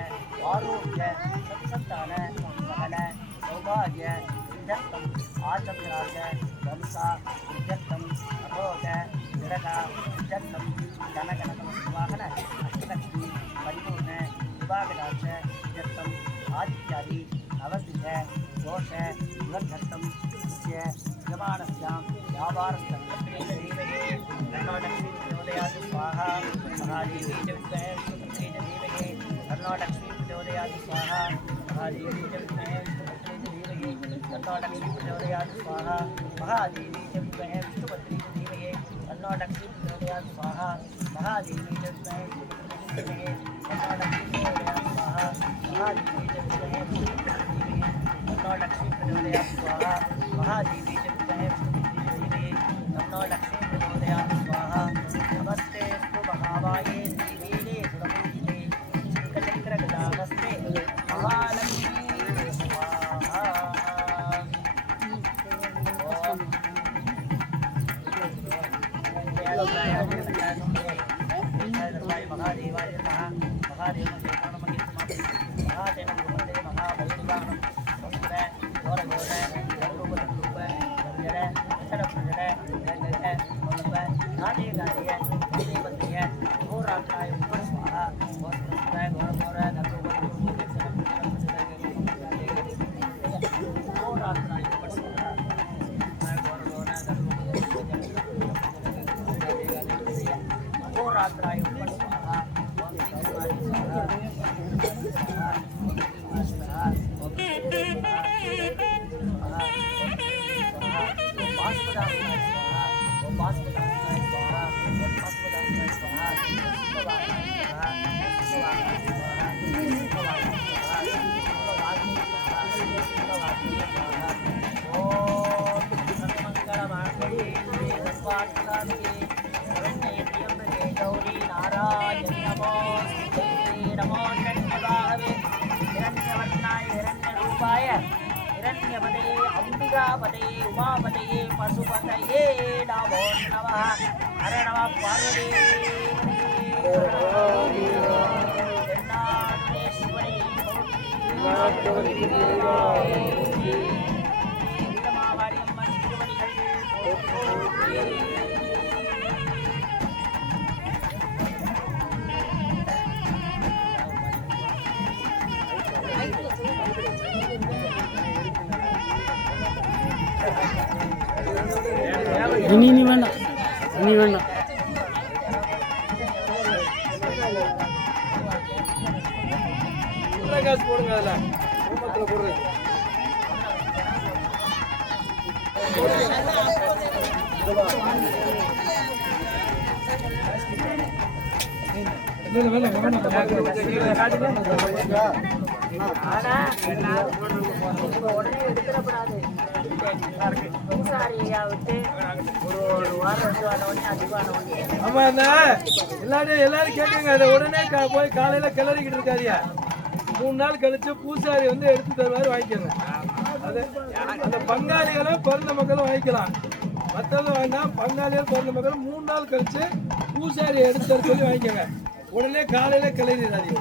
ஆரோக்கிய சத்சந்தான சகல சௌபாகிய நிஜத்தம் ஆச்சந்திராஜ வம்சா நிஜத்தம் அரோக விரகா நிஜத்தம் கனகனகமஸ்வாகன அஷ்டலக்ஷ்மி பரிபூர்ண விவாகராஜ நிஜத்தம் ஆதித்யாதி நவசிங்க தோஷ விவர்த்தம் நித்ய யமானஸ்யாம் வியாபாரஸ்தம் தேவகே கர்நாடகஸ்ரீ பிரச்சோதயாதி ஸ்வாஹா மகாதேவி ஜவித்மஹே சுப்ரீத தேவகே கர்நாடகஸ்ரீ பிரச்சோதயாதி ஸ்வாஹா மகாதேவி ஜவித்மஹே சுப்ரீத தேவகே கர்நாடகஸ்ரீ பிரச்சோதயாதி ஸ்வாஹா மகாதேவி ஜவித்மஹே விஷ்ணுபத்ரீத தேவகே கர்நாடகஸ்ரீ பிரச்சோதயாதி ஸ்வாஹா மகாதேவி ஜவித்மஹே சுப்ரீத தேவகே கர்நாடகஸ்ரீ பிரச்சோதயாதி ஸ்வாஹா மகாதேவி ஜவித்மஹே लक्ष्मी प्रचोदयात् स्वाहा महादेवी जगदम्बे विष्णुदेवी नमो लक्ष्मी प्रचोदयात् स्वाहा नमस्ते स्तु महामाये श्रीवीरे सुरपूजिते शङ्खचक्रगदाहस्ते महालक्ष्मी स्वाहा महादेवाय नमः महादेव हिरण्यपते अंबिकापते उमापते पशुपतये नमो नमः हर नमः पार्वती இனி வேண்டாம் இனி வேண்டாம் காசு போடுங்க அதில் குடும்பத்தில் போடுறது உடனே எடுத்துடக்கூடாது பூசாரியா விட்டு ஒரு வாரம் 2 வாரம் உடனே அதிகமான உடனே ஆமா எல்லாரும் கேட்குங்க அதை உடனே போய் காலையில கிளறிக்கிட்டு இருக்காதியா 3 நாள் கழிச்சு பூசாரி வந்து எடுத்து தருவாரு வாங்கிக்கோங்க அது அந்த பங்காளிகளும் பிறந்த மக்களும் வாங்கிக்கலாம் மற்றவங்க வேண்டாம் பங்காளிகள் பிறந்த மக்களும் 3 நாள் கழிச்சு பூசாரி எடுத்து தர சொல்லி வாங்கிக்கோங்க உடனே காலையில கிளறிடாதீங்க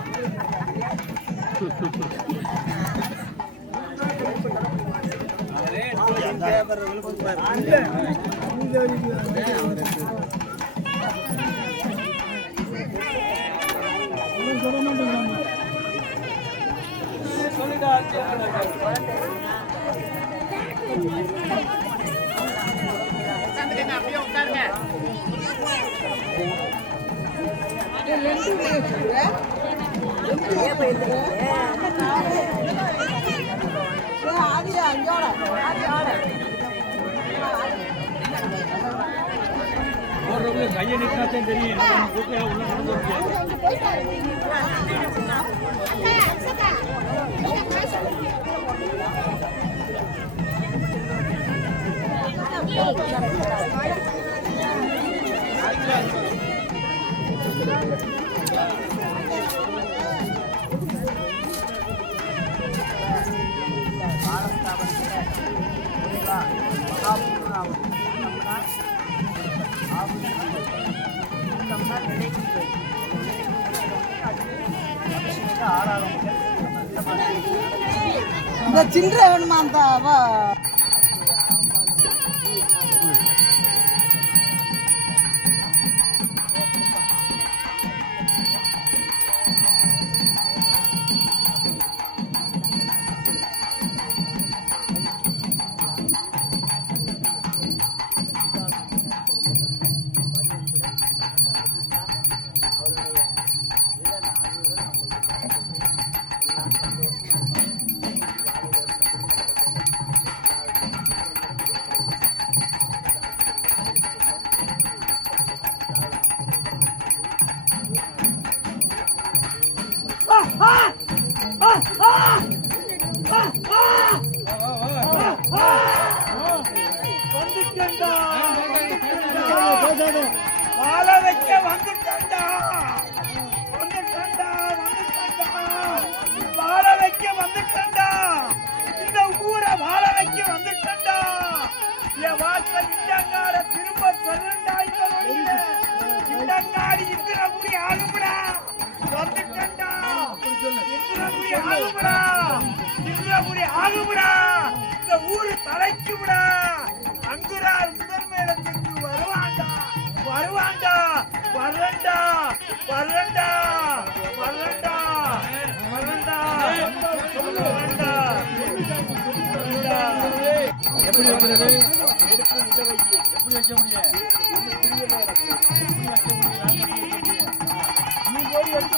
கையை நிற்காதான் தெரியும் இந்த சில்லறை வேணுமா அந்த ஆகும்டா, இந்த ஊரு தலைக்கும்டா. அங்குரார் முதன்மையிடத்துக்கு வருவாண்டா, வருவாண்டா, வரண்டா, வரண்டா, வரண்டா, வரண்டா, வரண்டா. எப்படி வைக்கிறது? எப்படி வைக்க முடியும்? நீ போய் எடுத்து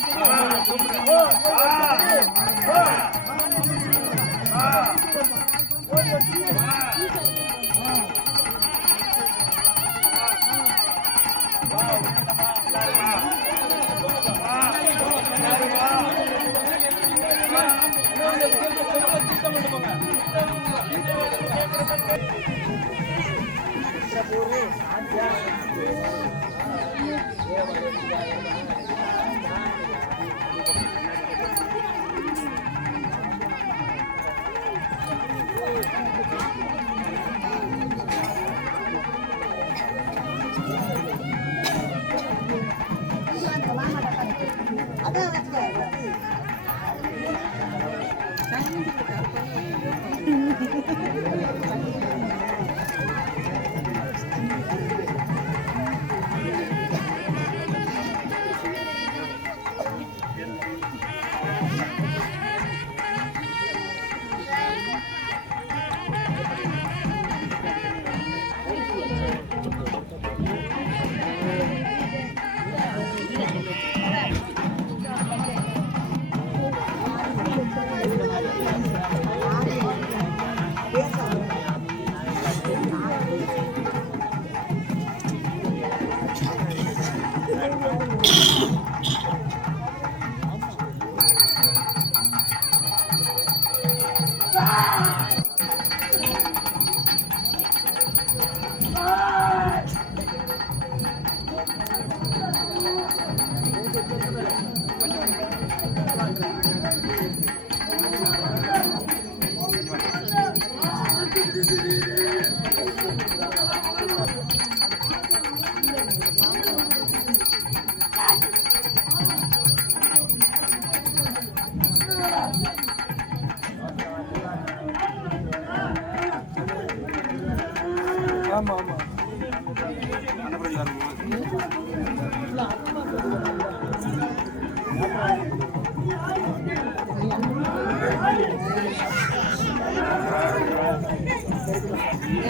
ஆமா ஆமா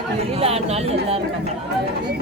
வெளியில ஆடினாலும் எல்லாரும்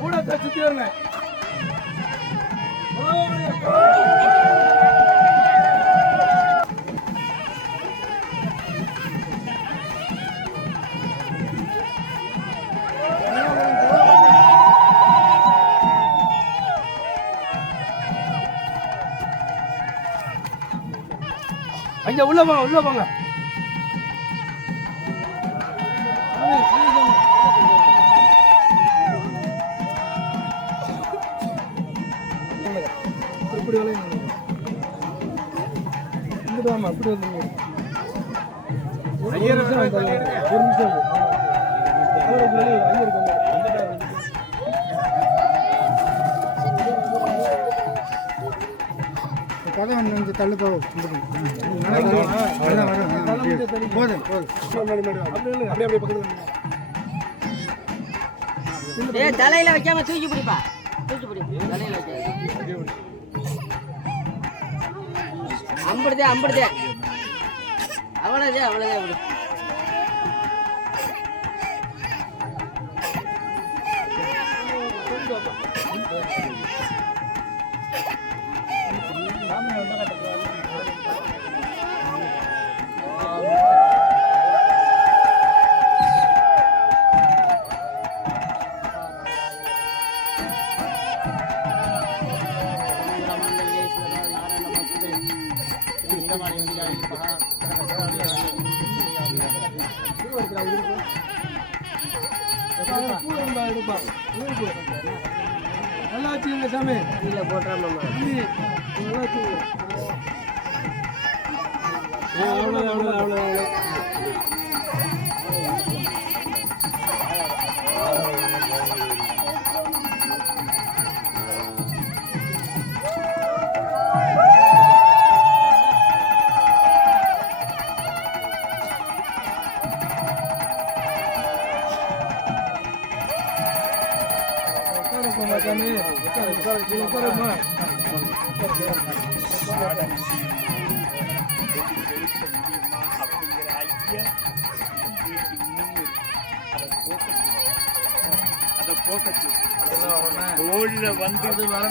கூட சுத்தி வருங்க. ஐயா உள்ள போங்க, உள்ள போங்க. இப்படி வளையுங்க. இங்கிட்டு வாமா, இப்படி வந்து ஐயர் ஒரு நிமிஷம். ஐயர் கதை கொஞ்சம் தள்ளு போகும். போதும் அப்படியே பக்கத்துல தலையில வைக்காம தூக்கி பிடிப்பா, தூக்கி பிடி, தலையில வைக்காம. அம்படுதே அம்படுதே, அவ்வளோதே அவ்வளோதே விடு. நல்லா வச்சுக்கோங்க சாமி. கீழே போட்டுறாம நல்லா வச்சுக்கோங்க. அவ்வளோ அவ்வளோ அவ்வளோ அவ்வளோ.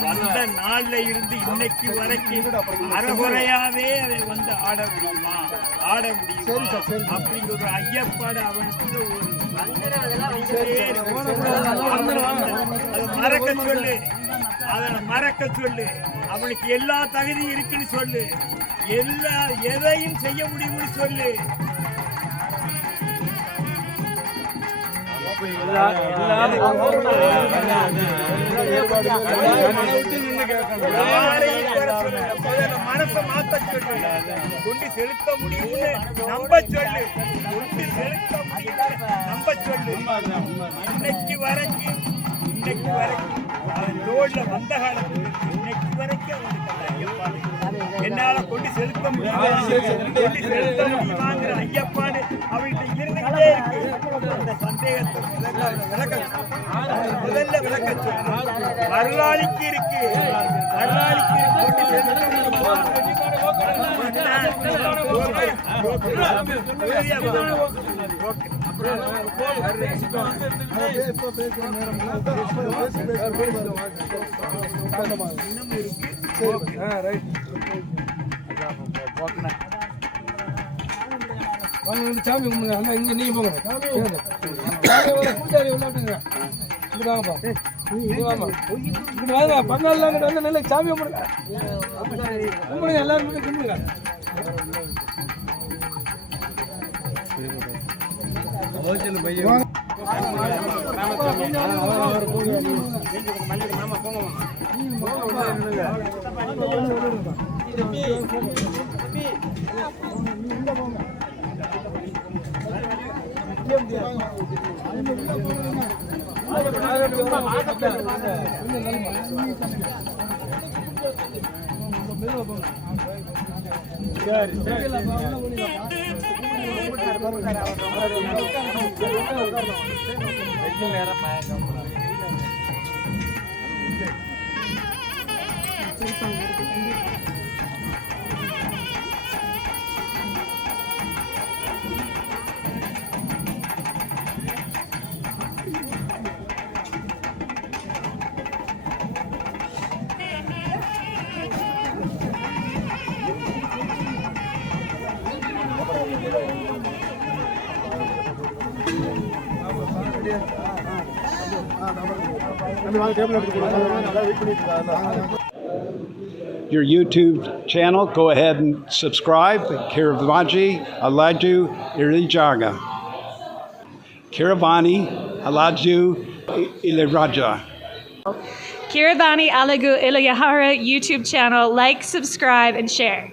வந்த நாள்ல இருந்து இன்னைக்கு வரைக்கும் அறகுறையாவே அதை வந்து ஆட முடியுமா, ஆட முடியுமா அப்படிங்கிற ஒரு ஐயப்பாடு அவனுக்கு ஒரு மறக்க சொல்லு, அதை மறக்க சொல்லு. அவனுக்கு எல்லா தகுதியும் இருக்குன்னு சொல்லு, எல்லா எதையும் செய்ய முடியும்னு சொல்லு. மனசை மாத்த சொல்லு, கொண்டு செலுத்த முடியும்னு நம்ப சொல்லு, கொண்டு செலுத்த முடியும் நம்ப சொல்லு. இன்னைக்கு வரைக்கும் அவன் ரோட்ல வந்த காலத்துல இன்னைக்கு வரைக்கும் அவனுக்கு அந்த ஐயப்பாடு என்னால கொண்டு செலுத்த முடியுமா, கொண்டு செலுத்த முடியுமாங்கிற ஐயப்பாடு அவன்கிட்ட இருந்துகிட்டே இருக்கு. அந்த சந்தேகத்தை முதல்ல விளக்க சொல்லு. வரலாளிக்கு இருக்கு, வரலாளிக்கு கொண்டு செலுத்த முடியுமா. வாங்க வந்து சாமி கும்பிடுங்க. அண்ணா இங்கே நீங்கள் போங்க. சரி பூஜாரி உள்ளாட்டுங்க. இங்கிட்டு வாங்கப்பா. இங்கிட்டு வாங்க. இங்கிட்டு வாங்க. பங்காளிலாம் இங்கிட்டு வந்து நல்ல சாமி கும்பிடுங்க. கும்பிடுங்க எல்லாரும் மட்டும் கும்பிடுங்க. Your YouTube channel, go ahead and subscribe. Kiravaji Alaju Irijaga. Kiravani Alaju Iliraja. Kiravani Alagu Ilayahara YouTube channel. Like, subscribe, and share.